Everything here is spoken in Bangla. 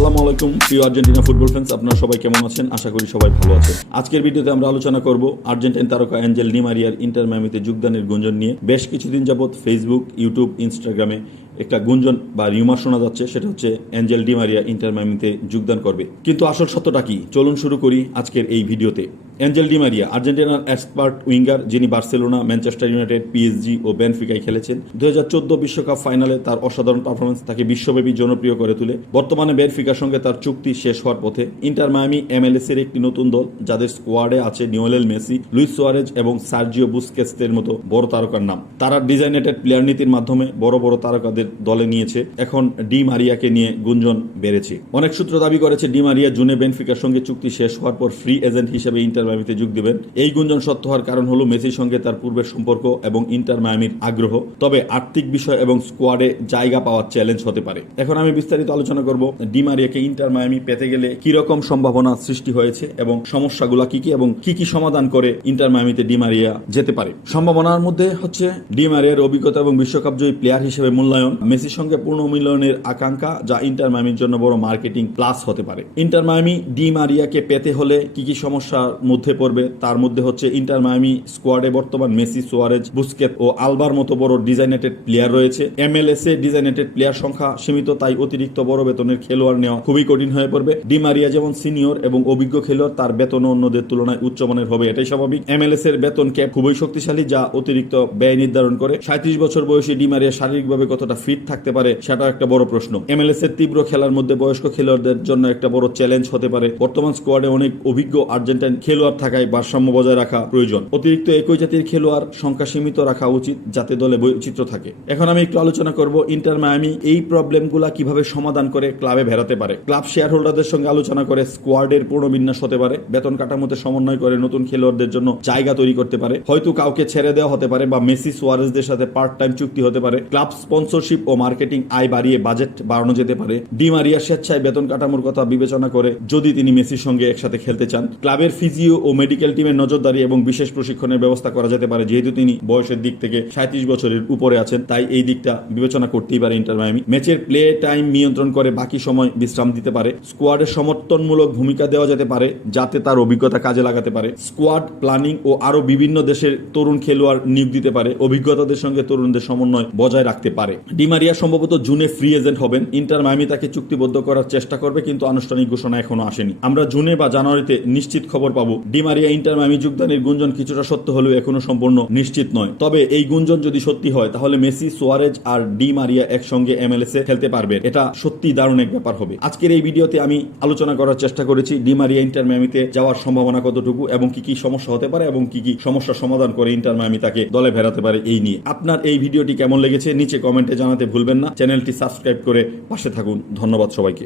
আসসালামু আলাইকুম প্রিয় আর্জেন্টিনা ফুটবল ফ্যান্স, আপনারা সবাই কেমন আছেন? আশা করি সবাই ভালো আছেন। আজকের ভিডিওতে আমরা আলোচনা করব আর্জেন্টাইন তারকা অ্যাঞ্জেল ডি মারিয়ার ইন্টার মায়ামিতে যোগদানের গুঞ্জন নিয়ে। বেশ কিছুদিন যাবৎ ফেসবুক, ইউটিউব, ইনস্টাগ্রামে একটা গুঞ্জন বা রিউমার শোনা যাচ্ছে, সেটা হচ্ছে অ্যাঞ্জেল ডি মারিয়া ইন্টার মায়ামিতে যোগদান করবে। কিন্তু আসল সত্যটা কি, চলুন শুরু করি আজকের এই ভিডিওতে। অ্যাঞ্জেল ডি মারিয়া আর্জেন্টিনার এক্সপার্ট উইঙ্গার, যিনি বার্সেলোনা, ম্যানচেস্টার ইউনাইটেড, পিএসজি ও বেনফিকায় খেলেছেন। 2014 বিশ্বকাপ ফাইনালে তার অসাধারণ পারফরমেন্স তাকে বিশ্বব্যাপী জনপ্রিয় করে তোলে। বর্তমানে বেনফিকার সঙ্গে তার চুক্তি শেষ হওয়ার পথে। ইন্টার মায়ামি MLS এর একটি নতুন দল, যাদের স্কোয়াডে আছে লিওনেল মেসি, লুইস সুয়ারেজ এবং সার্জিও বুস্কেটসের মতো বড় তারকার নাম। তারা ডিজাইনেটেড প্লেয়ার নীতির মাধ্যমে বড় বড় তারকাদের দলে নিয়েছে। এখন ডি মারিয়াকে নিয়ে গুঞ্জন বেড়েছে। অনেক সূত্র দাবি করেছে ডি মারিয়া জুনে বেনফিকার সঙ্গে চুক্তি শেষ হওয়ার পর ফ্রি এজেন্ট হিসেবে ইন্টার মায়ামিতে যোগ দেবেন। এই গুঞ্জন সত্য হওয়ার কারণ হলো মেসির সঙ্গে তার পূর্বের সম্পর্ক এবং ইন্টার মায়ামির আগ্রহ। তবে আর্থিক বিষয় এবং স্কোয়াডে জায়গা পাওয়ার চ্যালেঞ্জ হতে পারে। এখন আমি বিস্তারিত আলোচনা করব ডি মারিয়াকে ইন্টার মায়ামি পেতে গেলে কি রকম সম্ভাবনা সৃষ্টি হয়েছে এবং সমস্যাগুলো কি কি এবং কি কি সমাধান করে ইন্টার মায়ামিতে ডি মারিয়া যেতে পারে। সম্ভাবনার মধ্যে হচ্ছে ডি মারিয়ার অভিজ্ঞতা এবং বিশ্বকাপ জয়ী প্লেয়ার হিসেবে মূল্যায়ন, মেসির সঙ্গে পূর্ণ মিলনের আকাঙ্ক্ষা, যা ইন্টার মায়ামির জন্য বড় মার্কেটিং প্লাস হতে পারে। ইন্টার মায়ামি ডি মারিয়াকে পেতে হলে কি কি সমস্যার মধ্যে পড়বে, তার মধ্যে হচ্ছে ইন্টার মায়ামি স্কোয়াডে বর্তমান মেসি, সুয়ারেজ, বুস্কেট ও আলবার মতো বড় ডিজাইনেটেড প্লেয়ার রয়েছে। MLS এ ডিজাইনেটেড প্লেয়ার সংখ্যা সীমিত, তাই অতিরিক্ত বড় বেতনের খেলোয়াড় নেওয়া খুবই কঠিন হয়ে পড়বে। ডি মারিয়া যেমন সিনিয়র এবং অভিজ্ঞ খেলোয়াড়, তার বেতন অন্যদের তুলনায় উচ্চমানের হবে, এটাই স্বাভাবিক। MLS এর বেতন ক্যাপ খুবই শক্তিশালী, যা অতিরিক্ত ব্যয় নির্ধারণ করে। 37 বছর বয়সী ডি মারিয়া শারীরিকভাবে কতটা ফিট থাকতে পারে, সেটা একটা বড় প্রশ্ন। MLS এর তীব্র খেলার মধ্যে বয়স্ক খেলোয়াড়দের জন্য একটা বড় চ্যালেঞ্জ হতে পারে। বর্তমান স্কোয়াডে অনেক অভিজ্ঞ আর্জেন্টাইন খেলোয়াড় থাকায় ভারসাম্য বজায় রাখা প্রয়োজন। অতিরিক্ত একই জাতির খেলোয়াড় সংখ্যা সীমিত রাখা উচিত, যাতে দলে বৈচিত্র্য থাকে। এখন আমি একটু আলোচনা করব ইন্টার মায়ামি এই প্রবলেমগুলা কিভাবে সমাধান করে ক্লাবে ভেড়াতে পারে। ক্লাব শেয়ার হোল্ডারদের সঙ্গে আলোচনা করে স্কোয়াডের পুনর্বিন্যাস হতে পারে। বেতন কাঠামোতে সমন্বয় করে নতুন খেলোয়াড়দের জন্য জায়গা তৈরি করতে পারে। হয়তো কাউকে ছেড়ে দেওয়া হতে পারে বা মেসি, সুয়ারেজদের সাথে পার্ট টাইম চুক্তি হতে পারে। ক্লাব স্পন্সরশিপ ও মার্কেটিং আয় বাড়িয়ে বাজেট বাড়ানো যেতে পারে। ডি মারিয়া স্বেচ্ছায় বেতন কাঠামোর কথা বিবেচনা করে যদি তিনি মেসির সঙ্গে একসাথে খেলতে চান। ক্লাবের ফিজিও ও মেডিকেল টিমের নজরদারি এবং বিশেষ প্রশিক্ষণের ব্যবস্থা করা যেতে পারে, যেহেতু তিনি বয়সের দিক থেকে 37 বছরের উপরে আছেন, তাই এই দিকটা বিবেচনা করতেই পারে ইন্টার মায়ামি। ম্যাচের প্লে টাইম নিয়ন্ত্রণ করে বাকি সময় বিশ্রাম দিতে পারে। স্কোয়াডের সমর্থনমূলক ভূমিকা দেওয়া যেতে পারে, যাতে তার অভিজ্ঞতা কাজে লাগাতে পারে। স্কোয়াড প্ল্যানিং ও আরো বিভিন্ন দেশের তরুণ খেলোয়াড় নিয়োগ দিতে পারে। অভিজ্ঞতাদের সঙ্গে তরুণদের সমন্বয় বজায় রাখতে পারে। ডি মারিয়া সম্ভবত জুনে ফ্রি এজেন্ট হবেন। ইন্টার মায়ামি তাকে চুক্তিবদ্ধ করার চেষ্টা করবে, কিন্তু আনুষ্ঠানিক ঘোষণা এখনো আসেনি। আমরা জুনে বা জানুয়ারিতে নিশ্চিত খবর পাবো। ডি মারিয়া ইন্টার মায়ামি যোগদানের গুঞ্জন কিছুটা সত্য হলেও এখনো সম্পূর্ণ নিশ্চিত নয়। তবে এই গুঞ্জন যদি সত্যি হয়, তাহলে মেসি, সুয়ারেজ আর ডি মারিয়া একসঙ্গে MLS এ খেলতে পারবে। এটা সত্যি দারুণ এক ব্যাপার হবে। আজকের এই ভিডিওতে আমি আলোচনা করার চেষ্টা করেছি ডি মারিয়া ইন্টার মায়ামিতে যাওয়ার সম্ভাবনা কতটুকু এবং কি কি সমস্যা হতে পারে এবং কি কি সমস্যার সমাধান করে ইন্টার মায়ামি তাকে দলে ফেরাতে পারে এই নিয়ে। আপনার এই ভিডিওটি কেমন লেগেছে নিচে কমেন্টে জানাতে ভুলবেন না। চ্যানেলটি সাবস্ক্রাইব করে পাশে থাকুন। ধন্যবাদ সবাইকে।